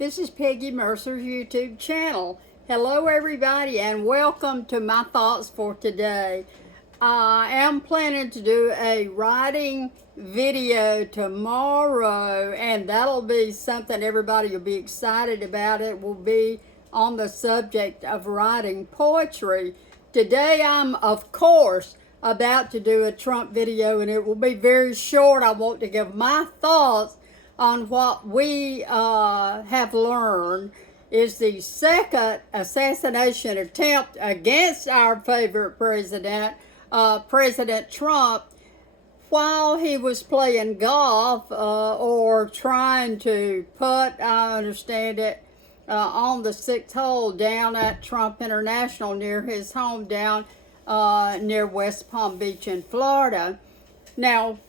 This is Peggy Mercer's YouTube channel. Hello everybody and welcome to my thoughts for today. I am planning to do a writing video tomorrow, and that'll be something everybody will be excited about. It will be on the subject of writing poetry. Today I'm, of course, about to do a Trump video, and it will be very short. I want to give my thoughts on what we have learned is the second assassination attempt against our favorite president, President Trump, while he was playing golf or trying to put, I understand it, on the 6th hole down at Trump International near his home down near West Palm Beach in Florida. Now,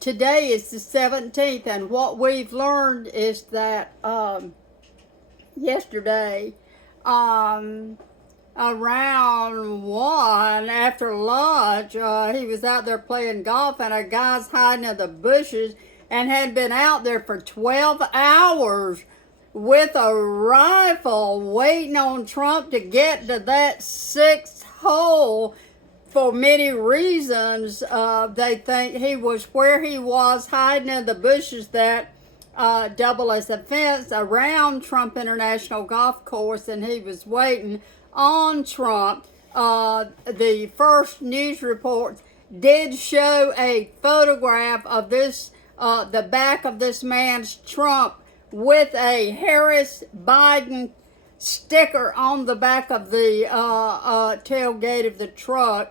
today is the 17th, and what we've learned is that yesterday, around 1 after lunch, he was out there playing golf, and a guy's hiding in the bushes and had been out there for 12 hours with a rifle waiting on Trump to get to that 6th hole. For many reasons, they think he was where he was hiding in the bushes that double as a fence around Trump International Golf Course, and he was waiting on Trump. The first news reports did show a photograph of this, the back of this man's Trump with a Harris Biden sticker on the back of the tailgate of the truck.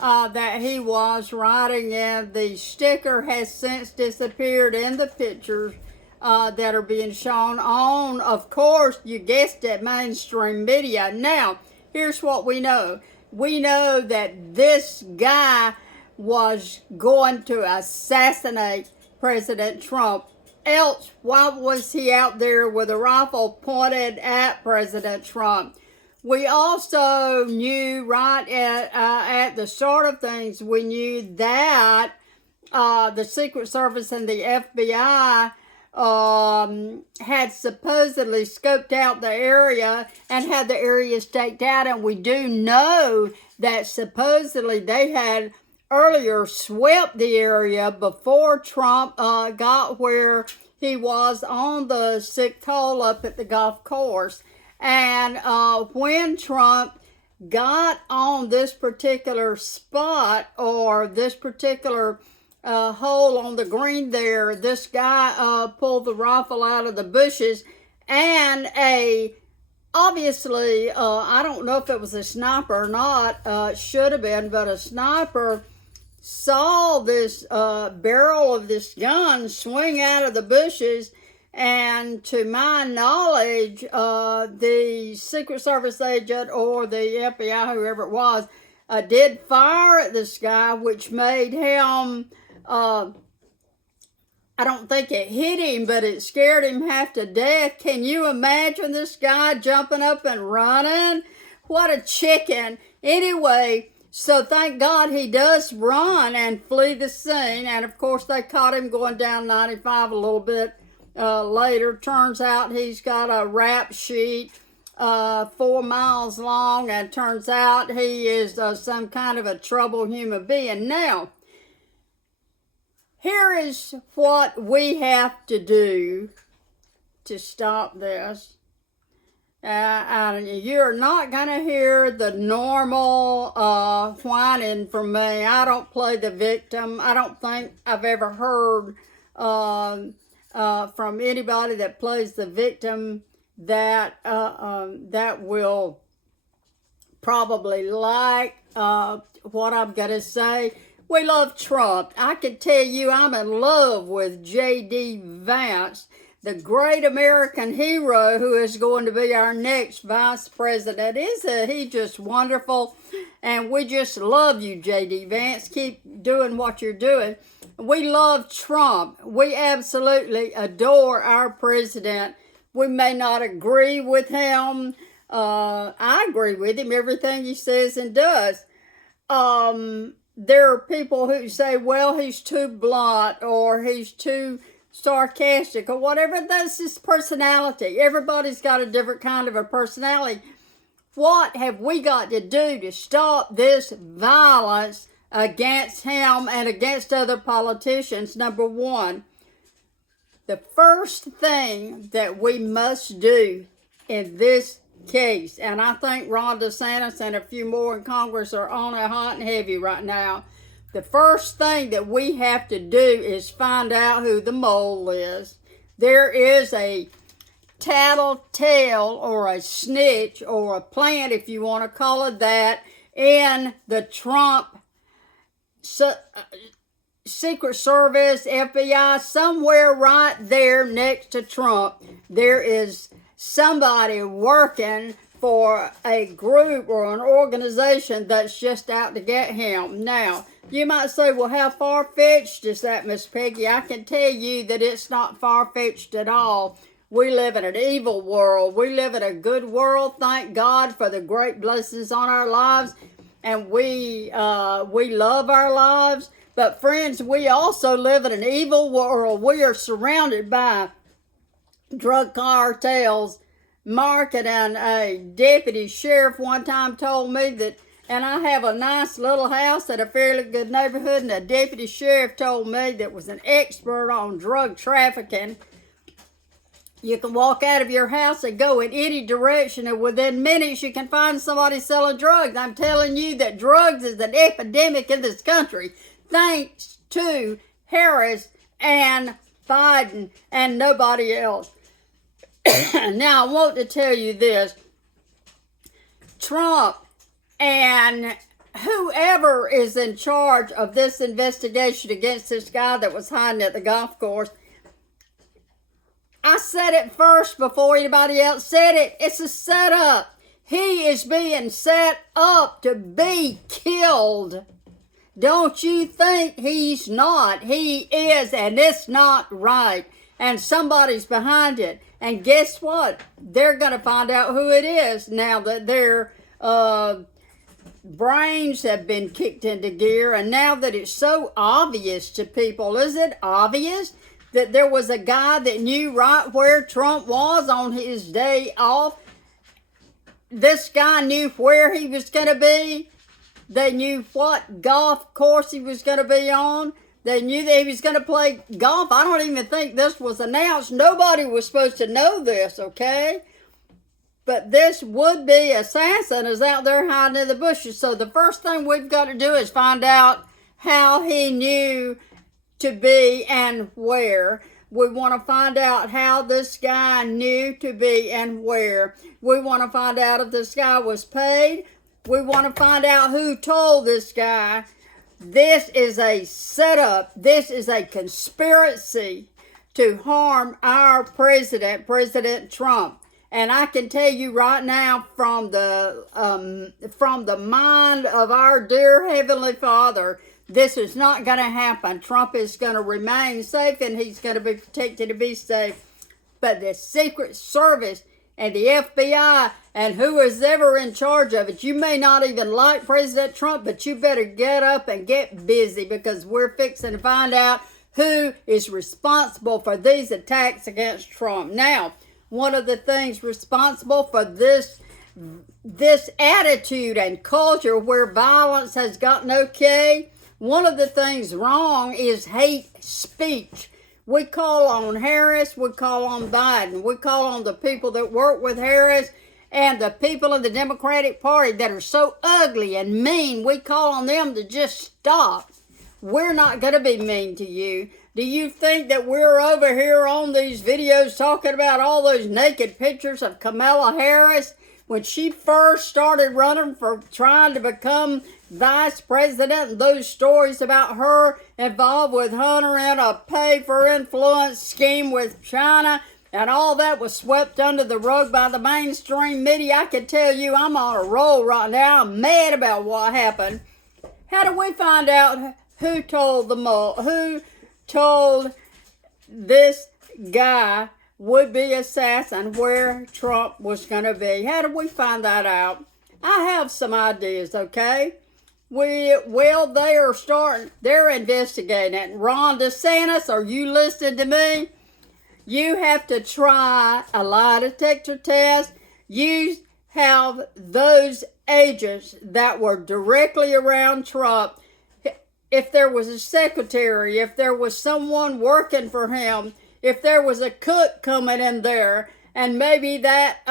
That he was riding in. The sticker has since disappeared in the pictures that are being shown on, of course, you guessed it, mainstream media. Now, here's what we know. We know that this guy was going to assassinate President Trump. Else, why was he out there with a rifle pointed at President Trump? We also knew right at the start of things, we knew that the Secret Service and the FBI had supposedly scoped out the area and had the area staked out. And we do know that supposedly they had earlier swept the area before Trump got where he was on the 6th hole up at the golf course. And when Trump got on this particular spot or this particular hole on the green there, this guy pulled the rifle out of the bushes, and obviously, I don't know if it was a sniper or not, should have been, but a sniper saw this barrel of this gun swing out of the bushes. And to my knowledge, the Secret Service agent or the FBI, whoever it was, did fire at this guy, which made him, I don't think it hit him, but it scared him half to death. Can you imagine this guy jumping up and running? What a chicken. Anyway, so thank God he does run and flee the scene. And of course, they caught him going down 95 a little bit later. Turns out he's got a rap sheet 4 miles long, and turns out he is some kind of a troubled human being. Now, here is what we have to do to stop this. And you're not going to hear the normal whining from me. I don't play the victim. I don't think I've ever heard from anybody that plays the victim that that will probably like what I'm going to say. We love Trump. I can tell you I'm in love with J.D. Vance, the great American hero who is going to be our next vice president. Isn't he just wonderful? And we just love you, J.D. Vance. Keep doing what you're doing. We love Trump. We absolutely adore our president. We may not agree with him. I agree with him, everything he says and does. There are people who say, well, he's too blunt, or he's too sarcastic or whatever. That's his personality. Everybody's got a different kind of a personality. What have we got to do to stop this violence against him and against other politicians? Number one, the first thing that we must do in this case, and I think Ron DeSantis and a few more in Congress are on it hot and heavy right now. The first thing that we have to do is find out who the mole is. There is a tattletale or a snitch or a plant, if you want to call it that, in the Trump Secret Service, FBI, somewhere right there next to Trump. There is somebody working for a group or an organization that's just out to get him. Now, you might say, well, how far-fetched is that, Miss Peggy? I can tell you that it's not far-fetched at all. We live in an evil world. We live in a good world. Thank God for the great blessings on our lives. And we love our lives. But friends, we also live in an evil world. We are surrounded by drug cartels, marketing. A deputy sheriff one time told me that, and I have a nice little house at a fairly good neighborhood, and a deputy sheriff told me that was an expert on drug trafficking. You can walk out of your house and go in any direction, and within minutes you can find somebody selling drugs. I'm telling you that drugs is an epidemic in this country, thanks to Harris and Biden and nobody else. Now, I want to tell you this. Trump and whoever is in charge of this investigation against this guy that was hiding at the golf course, I said it first before anybody else said it. It's a setup. He is being set up to be killed. Don't you think he's not? He is, and it's not right. And somebody's behind it. And guess what? They're going to find out who it is now that their brains have been kicked into gear. And now that it's so obvious to people, is it obvious that there was a guy that knew right where Trump was on his day off? This guy knew where he was going to be. They knew what golf course he was going to be on. They knew that he was going to play golf. I don't even think this was announced. Nobody was supposed to know this, okay? But this would-be assassin is out there hiding in the bushes. So the first thing we've got to do is find out how he knew to be and where. We want to find out how this guy knew to be and where. We want to find out if this guy was paid. We want to find out who told this guy. This is a setup. This is a conspiracy to harm our president, President Trump. And I can tell you right now, from the mind of our dear Heavenly Father, this is not going to happen. Trump is going to remain safe, and he's going to be protected to be safe. But the Secret Service and the FBI and who is ever in charge of it, you may not even like President Trump, but you better get up and get busy, because we're fixing to find out who is responsible for these attacks against Trump. Now, one of the things responsible for this attitude and culture where violence has gotten okay, one of the things wrong is hate speech. We call on Harris, we call on Biden, we call on the people that work with Harris and the people in the Democratic Party that are so ugly and mean. We call on them to just stop. We're not going to be mean to you. Do you think that we're over here on these videos talking about all those naked pictures of Kamala Harris when she first started running for trying to become vice president, and those stories about her involved with Hunter in a pay-for-influence scheme with China, and all that was swept under the rug by the mainstream media? I can tell you I'm on a roll right now. I'm mad about what happened. How do we find out who told who told this guy, would-be assassin, where Trump was going to be? How do we find that out? I have some ideas, okay? They are they're investigating. Ron DeSantis, are you listening to me? You have to try a lie detector test. You have those agents that were directly around Trump. If there was a secretary, if there was someone working for him, if there was a cook coming in there, and maybe that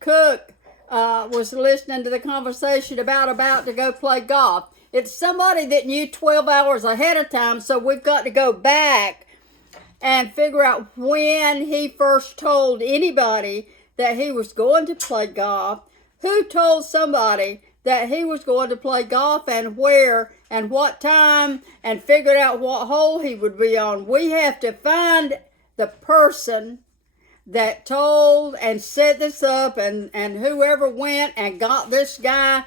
cook was listening to the conversation about to go play golf. It's somebody that knew 12 hours ahead of time, so we've got to go back and figure out when he first told anybody that he was going to play golf, who told somebody that he was going to play golf, and where and what time, and figured out what hole he would be on. We have to find the person that told and set this up, and whoever went and got this guy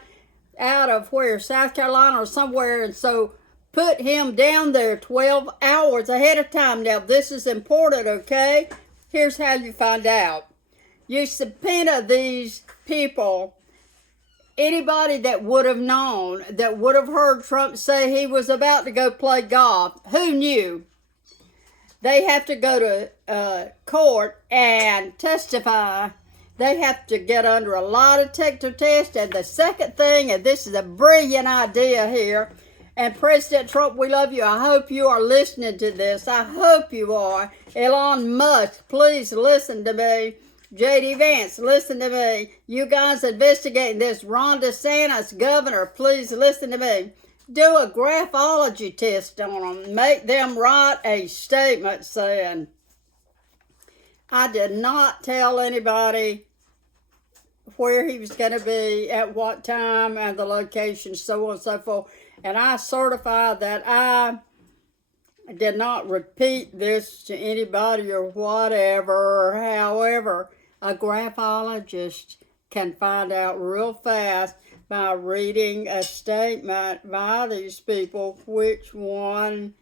out of where, South Carolina or somewhere, and so put him down there 12 hours ahead of time. Now, this is important, okay? Here's how you find out. You subpoena these people, anybody that would have known, that would have heard Trump say he was about to go play golf. Who knew? They have to go to court and testify. They have to get under a lie detector test. And the second thing, and this is a brilliant idea here, and President Trump, we love you. I hope you are listening to this. I hope you are. Elon Musk, please listen to me. J.D. Vance, listen to me. You guys investigating this. Ron DeSantis, governor, please listen to me. Do a graphology test on them. Make them write a statement saying, I did not tell anybody where he was going to be, at what time, and the location, so on and so forth. And I certify that I did not repeat this to anybody or whatever, or however. A graphologist can find out real fast by reading a statement by these people which one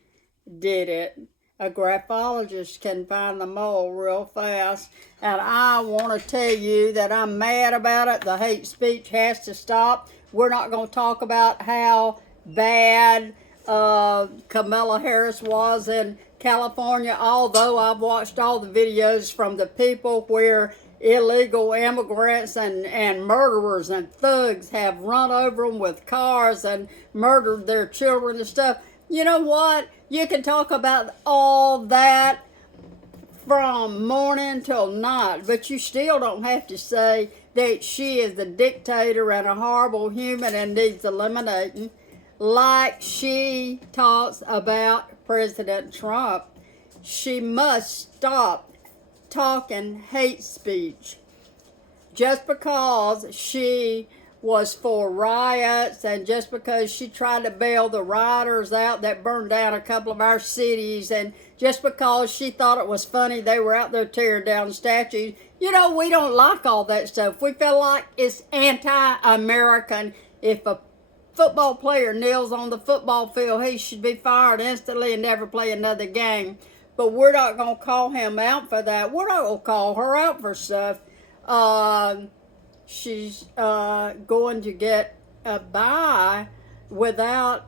did it. A graphologist can find the mole real fast. And I want to tell you that I'm mad about it. The hate speech has to stop. We're not going to talk about how bad Kamala Harris was in California, although I've watched all the videos from the people where illegal immigrants and murderers and thugs have run over them with cars and murdered their children and stuff. You know what? You can talk about all that from morning till night, but you still don't have to say that she is a dictator and a horrible human and needs eliminating, like she talks about President Trump. She must stop talking hate speech. Just because she was for riots, and just because she tried to bail the rioters out that burned down a couple of our cities, and just because she thought it was funny they were out there tearing down statues, you know, we don't like all that stuff. We feel like it's anti-American. If a football player kneels on the football field, he should be fired instantly and never play another game. But we're not going to call him out for that. We're not going to call her out for stuff. She's going to get by without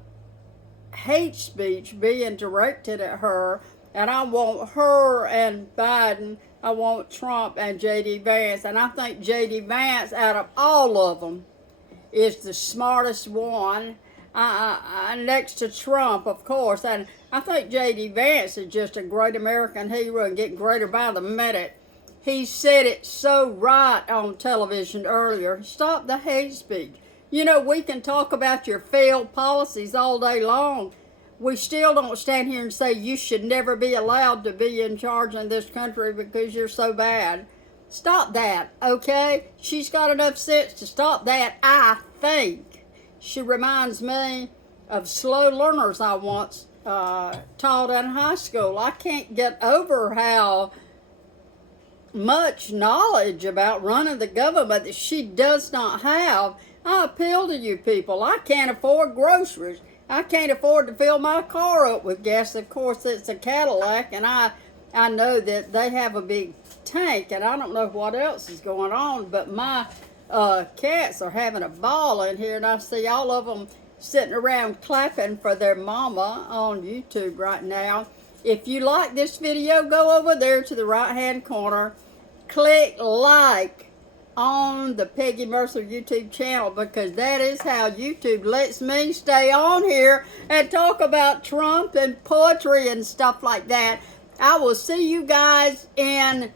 hate speech being directed at her. And I want her and Biden. I want Trump and J.D. Vance. And I think J.D. Vance, out of all of them, is the smartest one. Next to Trump, of course. And I think J.D. Vance is just a great American hero and getting greater by the minute. He said it so right on television earlier. Stop the hate speech. You know, we can talk about your failed policies all day long. We still don't stand here and say you should never be allowed to be in charge in this country because you're so bad. Stop that, okay? She's got enough sense to stop that, I think. She reminds me of slow learners I once taught in high school. I can't get over how much knowledge about running the government that she does not have. I appeal to you people. I can't afford groceries. I can't afford to fill my car up with gas. Of course, it's a Cadillac, and I know that they have a big tank, and I don't know what else is going on, but my cats are having a ball in here, and I see all of them sitting around clapping for their mama on YouTube right now. If you like this video, go over there to the right hand corner, click like on the Peggy Mercer YouTube channel, because that is how YouTube lets me stay on here and talk about Trump and poetry and stuff like that. I will see you guys in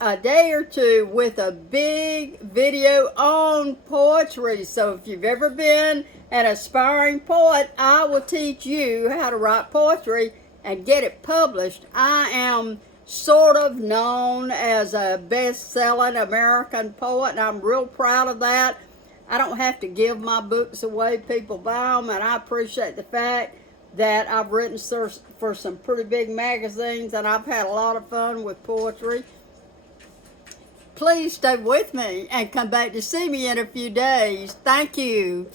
a day or two with a big video on poetry. So if you've ever been an aspiring poet, I will teach you how to write poetry and get it published. I am sort of known as a best-selling American poet, and I'm real proud of that. I don't have to give my books away. People buy them, and I appreciate the fact that I've written for some pretty big magazines, and I've had a lot of fun with poetry. Please stay with me and come back to see me in a few days. Thank you.